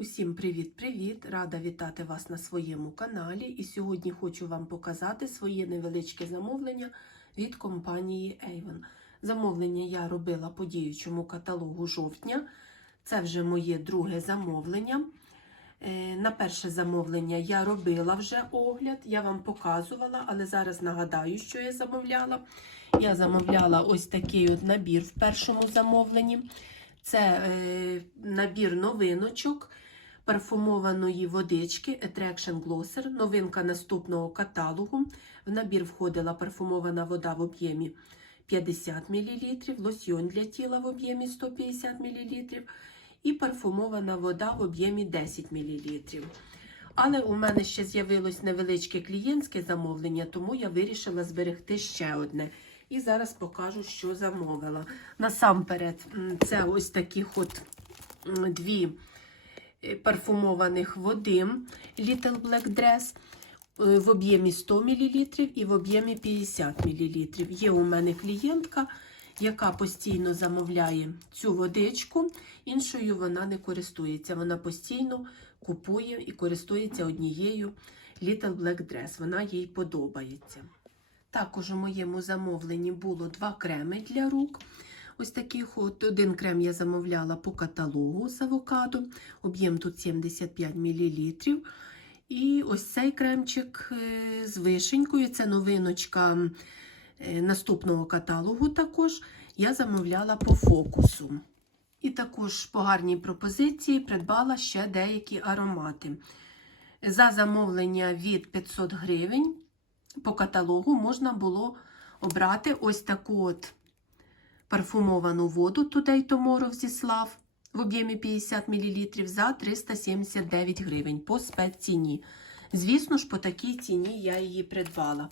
Усім привіт-привіт! Рада вітати вас на своєму каналі. І сьогодні хочу вам показати своє невеличке замовлення від компанії Avon. Замовлення я робила по діючому каталогу жовтня. Це вже моє друге замовлення. Е, На перше замовлення я робила вже огляд, я вам показувала, але зараз нагадаю, що я замовляла. Я замовляла ось такий от набір в першому замовленні. Це е, набір новиночок парфумованої водички Attraction Glosser, новинка наступного каталогу. В набір входила парфумована вода в об'ємі 50 мл, лосьйон для тіла в об'ємі 150 мл і парфумована вода в об'ємі 10 мл. Але у мене ще з'явилось невеличке клієнтське замовлення, тому я вирішила зберегти ще одне. І зараз покажу, що замовила. Насамперед, це ось таких от дві парфумованих води Little Black Dress е, в об'ємі 100 мл і в об'ємі 50 мл. Є у мене клієнтка, яка постійно замовляє цю водичку, іншою вона не користується. Вона постійно купує і користується однією Little Black Dress. Вона їй подобається. Також у моєму замовленні було два креми для рук. Ось таких от один крем я замовляла по каталогу з авокадо. Об'єм тут 75 мл. І ось цей кремчик е, з вишенькою. Це новиночка е, наступного каталогу. Також я замовляла по фокусу. І також по гарній пропозиції придбала ще деякі аромати. За замовлення від 500 гривень по каталогу можна було обрати ось таку от парфумовану воду Today Tomorrow зі Слав в об'ємі 50 мл за 379 гривень по спецціні. Звісно ж, по такій ціні я її придбала.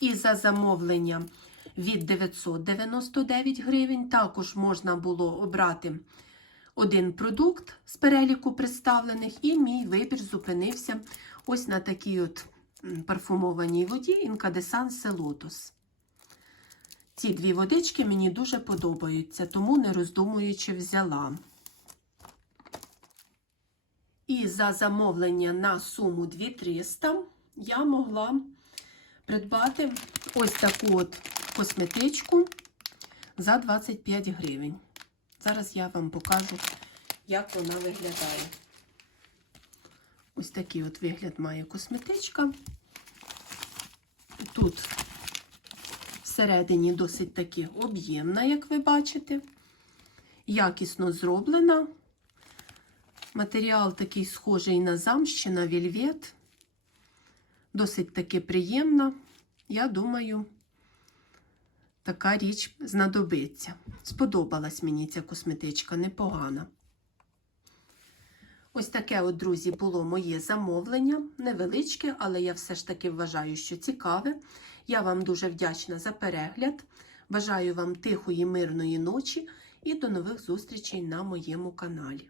І за замовлення від 999 гривень також можна було обрати один продукт з переліку представлених, і мій вибір зупинився ось на такій от парфумованій воді Інкадесансе Лотос. Ці дві водички мені дуже подобаються, тому не роздумуючи взяла. І за замовлення на суму 2300 я могла придбати ось таку от косметичку за 25 гривень. Зараз я вам покажу, як вона виглядає. Ось такий от вигляд має косметичка. Тут всередині досить таки об'ємна, як ви бачите. Якісно зроблена. Матеріал такий схожий на замщина вільвет. Досить таки приємна. Я думаю, така річ знадобиться. Сподобалась мені ця косметичка, непогана. Ось таке, от, друзі, було моє замовлення. Невеличке, але я все ж таки вважаю, що цікаве. Я вам дуже вдячна за перегляд. Бажаю вам тихої, мирної ночі і до нових зустрічей на моєму каналі.